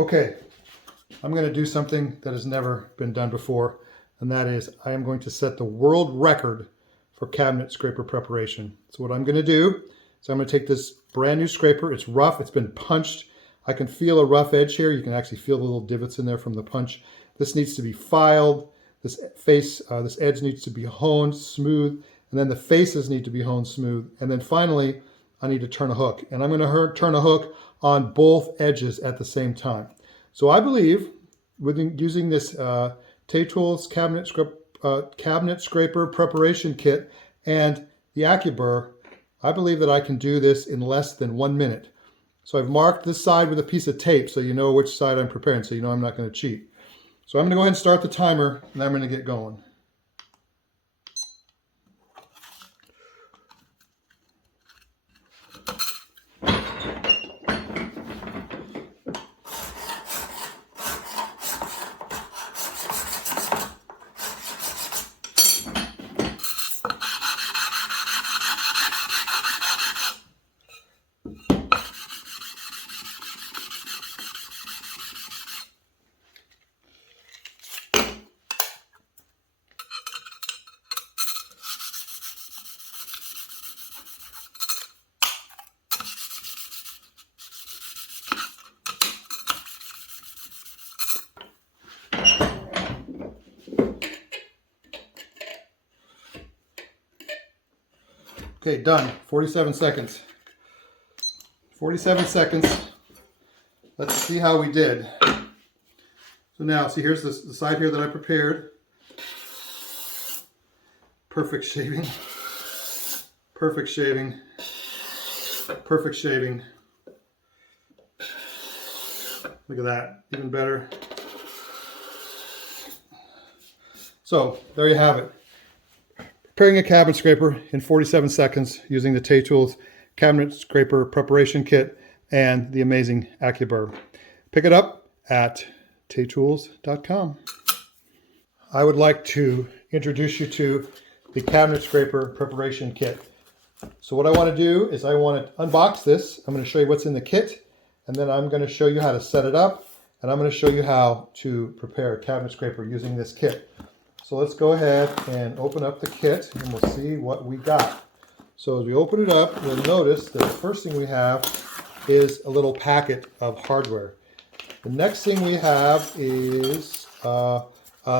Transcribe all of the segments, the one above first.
Okay, I'm going to do something that has never been done before, and that is I am going to set the world record for cabinet scraper preparation. So what I'm going to do is I'm going to take this brand new scraper. It's rough. It's been punched. I can feel a rough edge here. You can actually feel the little divots in there from the punch. This needs to be filed. This edge needs to be honed smooth, and then the faces need to be honed smooth. And then finally, I need to turn a hook. And I'm going to turn a hook on both edges at the same time. So I believe, using this Taytools Cabinet Scraper Preparation Kit and the Accu-Burr, I believe that I can do this in less than 1 minute. So I've marked this side with a piece of tape so you know which side I'm preparing, so you know I'm not going to cheat. So I'm going to go ahead and start the timer, and I'm going to get going. Okay, done. 47 seconds. 47 seconds. Let's see how we did. So now, see, here's the side here that I prepared. Perfect shaving. Perfect shaving. Perfect shaving. Look at that. Even better. So, there you have it. Preparing a cabinet scraper in 47 seconds using the Taytools Cabinet Scraper Preparation Kit and the amazing Accu-Burr. Pick it up at taytools.com. I would like to introduce you to the Cabinet Scraper Preparation Kit. So what I want to do is I want to unbox this. I'm going to show you what's in the kit, and then I'm going to show you how to set it up, and I'm going to show you how to prepare a cabinet scraper using this kit. So let's go ahead and open up the kit, and we'll see what we got. So as we open it up, you'll notice that the first thing we have is a little packet of hardware. The next thing we have is a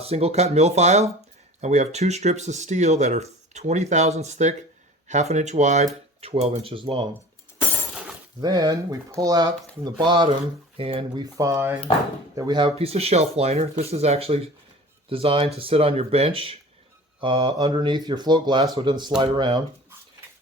single cut mill file, and we have 2 strips of steel that are 20 thousandths thick, 1/2 inch wide, 12 inches long. Then we pull out from the bottom and we find that we have a piece of shelf liner. This is actually designed to sit on your bench underneath your float glass so it doesn't slide around.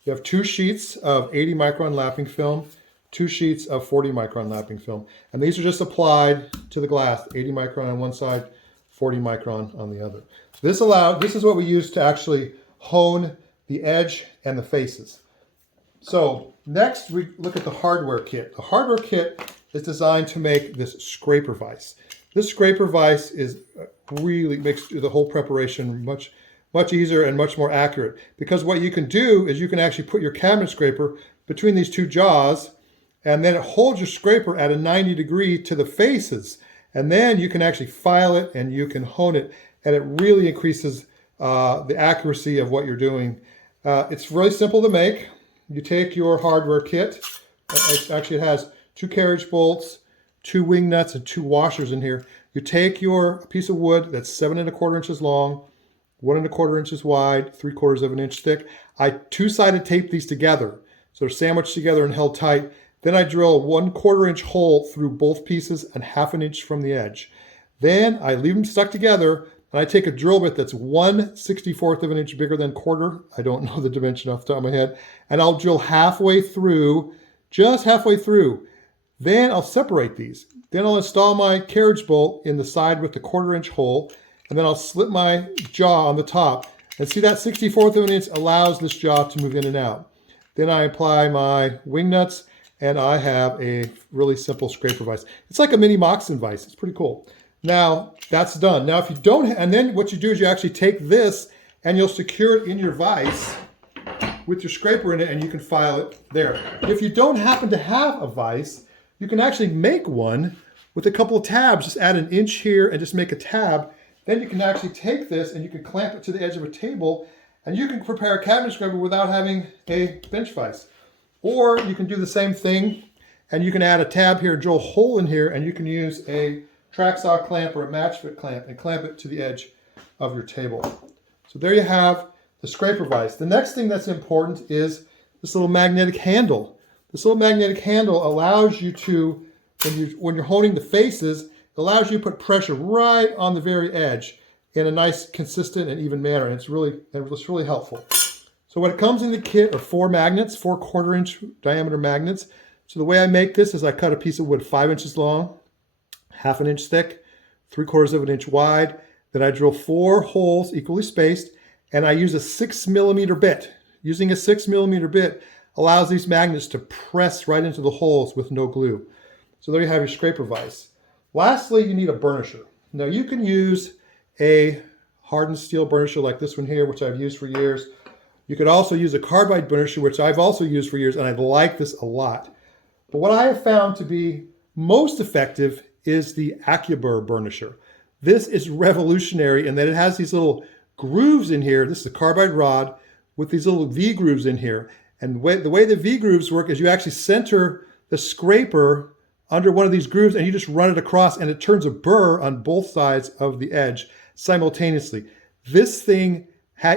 You have 2 sheets of 80 micron lapping film, 2 sheets of 40 micron lapping film. And these are just applied to the glass, 80 micron on one side, 40 micron on the other. This is what we use to actually hone the edge and the faces. So next we look at the hardware kit. The hardware kit is designed to make this scraper vise. This scraper vise really makes the whole preparation much easier and much more accurate, because what you can do is you can actually put your cabinet scraper between these 2 jaws, and then it holds your scraper at a 90 degree to the faces, and then you can actually file it and you can hone it, and it really increases the accuracy of what you're doing. It's really simple to make. You take your hardware kit. Actually, it has 2 carriage bolts, 2 wing nuts, and 2 washers in here. You take your piece of wood that's 7 1/4 inches long, 1 1/4 inches wide, 3/4 of an inch thick. I 2-sided tape these together, so they're sandwiched together and held tight. Then I drill a 1/4 inch hole through both pieces and 1/2 inch from the edge. Then I leave them stuck together, and I take a drill bit that's 1/64 of an inch bigger than 1/4. I don't know the dimension off the top of my head. And I'll drill halfway through, just halfway through. Then I'll separate these. Then I'll install my carriage bolt in the side with the 1/4 inch hole, and then I'll slip my jaw on the top. And see, that 1/64 of an inch allows this jaw to move in and out. Then I apply my wing nuts, and I have a really simple scraper vise. It's like a mini Moxon vise. It's pretty cool. Now that's done. Now if you don't, and then what you do is you actually take this and you'll secure it in your vise with your scraper in it, and you can file it there. If you don't happen to have a vise, you can actually make one with a couple of tabs, just add an inch here and just make a tab. Then you can actually take this and you can clamp it to the edge of a table, and you can prepare a cabinet scraper without having a bench vise. Or you can do the same thing and you can add a tab here, drill a hole in here, and you can use a track saw clamp or a match fit clamp and clamp it to the edge of your table. So there you have the scraper vise. The next thing that's important is this little magnetic handle. This little magnetic handle allows you to, when you're holding the faces, it allows you to put pressure right on the very edge in a nice, consistent, and even manner. And it's really helpful. So what comes in the kit are 4 magnets, 4 1/4-inch diameter magnets. So the way I make this is I cut a piece of wood 5 inches long, 1/2 inch thick, 3/4 inch wide. Then I drill 4 holes equally spaced, and I use a 6mm bit. Using a 6mm bit allows these magnets to press right into the holes with no glue. So there you have your scraper vise. Lastly, you need a burnisher. Now you can use a hardened steel burnisher like this one here, which I've used for years. You could also use a carbide burnisher, which I've also used for years, and I like this a lot. But what I have found to be most effective is the ACU-Burr burnisher. This is revolutionary in that it has these little grooves in here. This is a carbide rod with these little V grooves in here. And the way the V grooves work is you actually center the scraper under one of these grooves and you just run it across, and it turns a burr on both sides of the edge simultaneously. This thing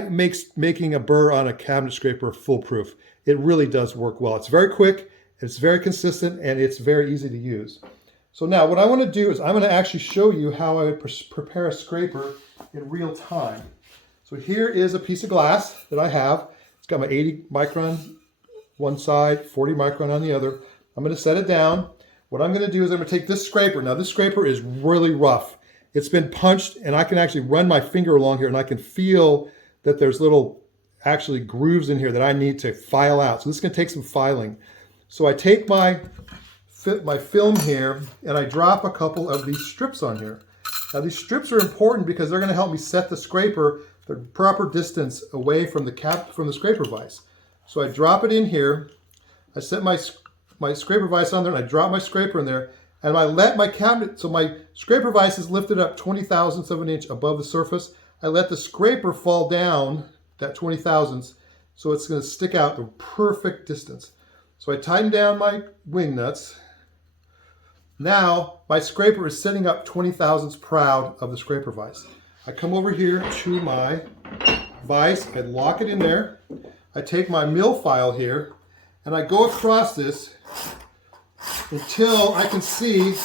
makes making a burr on a cabinet scraper foolproof. It really does work well. It's very quick, it's very consistent, and it's very easy to use. So now what I want to do is I'm going to actually show you how I would prepare a scraper in real time. So here is a piece of glass that I have. It's got my 80 micron one side, 40 micron on the other. I'm going to set it down. What I'm going to do is I'm going to take this scraper. Now this scraper is really rough. It's been punched, and I can actually run my finger along here and I can feel that there's little actually grooves in here that I need to file out. So this is going to take some filing. So I take my film here and I drop a couple of these strips on here. Now these strips are important because they're going to help me set the scraper the proper distance away from the scraper vise. So I drop it in here. I set my scraper vise on there, and I drop my scraper in there, and I let my cabinet, so my scraper vise is lifted up 20 thousandths of an inch above the surface. I let the scraper fall down that 20 thousandths, so it's going to stick out the perfect distance. So I tighten down my wing nuts. Now my scraper is sitting up 20 thousandths proud of the scraper vise. I come over here to my vise, I lock it in there. I take my mill file here and I go across this until I can see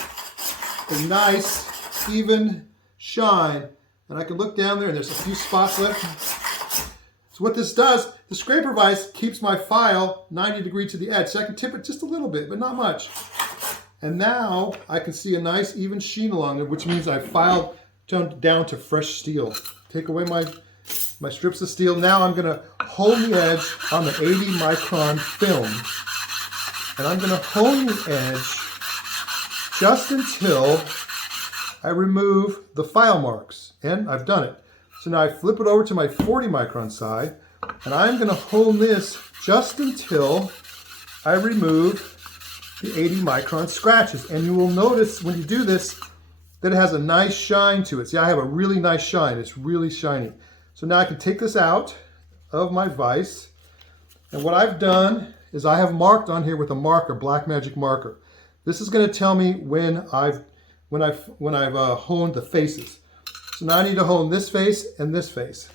a nice even shine, and I can look down there and there's a few spots left. So what this does, the scraper vise keeps my file 90 degrees to the edge, so I can tip it just a little bit, but not much. And now I can see a nice even sheen along it, which means I filed down to fresh steel. Take away my strips of steel. Now I'm going to hone the edge on the 80 micron film. And I'm going to hone the edge just until I remove the file marks. And I've done it. So now I flip it over to my 40 micron side, and I'm going to hone this just until I remove the 80 micron scratches. And you will notice when you do this that it has a nice shine to it. See, I have a really nice shine. It's really shiny. So now I can take this out of my vise, and what I've done is I have marked on here with a marker, black magic marker. This is going to tell me when I've honed the faces. So now I need to hone this face and this face.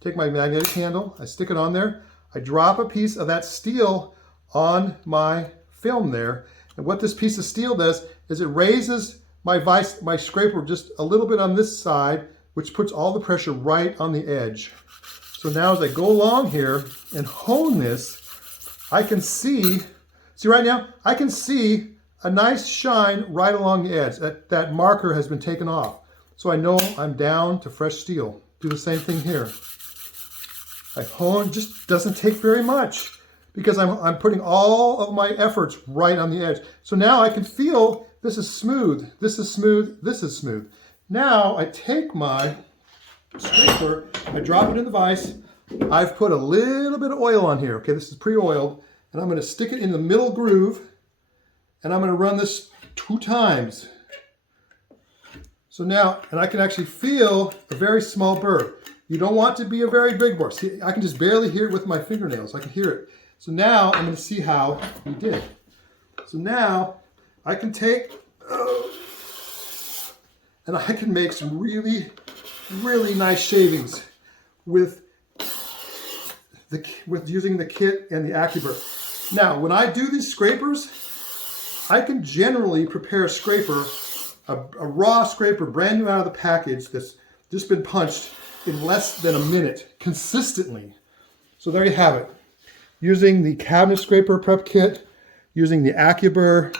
Take my magnetic handle, I stick it on there, I drop a piece of that steel on my film there, and what this piece of steel does is it raises my scraper just a little bit on this side, which puts all the pressure right on the edge. So now as I go along here and hone this, I can see right now, I can see a nice shine right along the edge. That marker has been taken off. So I know I'm down to fresh steel. Do the same thing here. I hone, just doesn't take very much because I'm putting all of my efforts right on the edge. So now I can feel this is smooth, this is smooth, this is smooth. Now I take my scraper, I drop it in the vise. I've put a little bit of oil on here. Okay, this is pre-oiled, and I'm going to stick it in the middle groove, and I'm going to run this 2 times. So now, and I can actually feel a very small burr. You don't want to be a very big burr. See, I can just barely hear it with my fingernails. I can hear it. So now I'm going to see how we did. So now I can take, and I can make some really, really nice shavings with using the kit and the Accu-Burr. Now, when I do these scrapers, I can generally prepare a scraper, a raw scraper, brand new out of the package that's just been punched in less than a minute consistently. So there you have it. Using the cabinet scraper prep kit, using the Accu-Burr,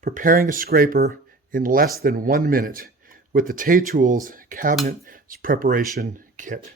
preparing a scraper in less than 1 minute with the Taytools Cabinet Preparation Kit.